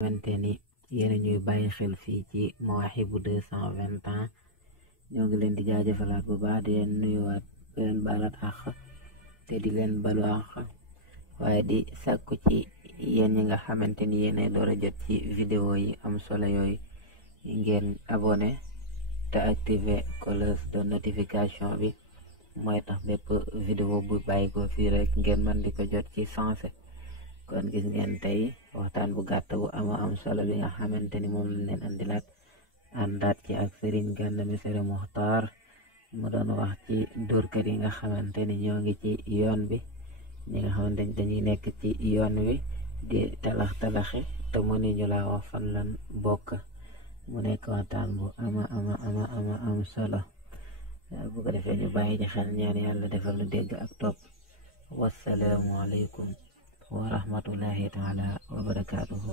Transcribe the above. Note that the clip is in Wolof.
xamante ni yéen a ñuy bàyyi xel fii ci Mawahibou 221 ñoo ngi leen di jaajëfalaat bu baax di leen nuyuwaat di leen baalaat àq te di leen balu àq waaye di sàkku ci yéen ñi nga xamante ni yéen a door a jot ci vidéo yi am solo yooyu ngeen abonné te activé cloche de notification bi mooy tax bépp vidéo bu bàyyi ko fii rek ngeen mën di ko jot ci sensé. kon gis ngeen tey waxtaan bu gàtt bu am solo bi nga xamante ni moom lañ leen andilaat àndaat ci ak Serigne Gana Messere Muxtaar mu doon wax ci dóorkat yi nga xamante ni ñoo ngi ci yoon bi ñi nga xamante ni dañuy nekk ci yoon wi di talaxi te mënuñu laa wax fan lan bokk mu nekk waxtaan bu am solo bu ko defee ñu bàyyi ci xel ñaan yàlla defal lu dégg ak topp. wassalaamu aleykum wa rahmatullahi taala wa barakaatuhu.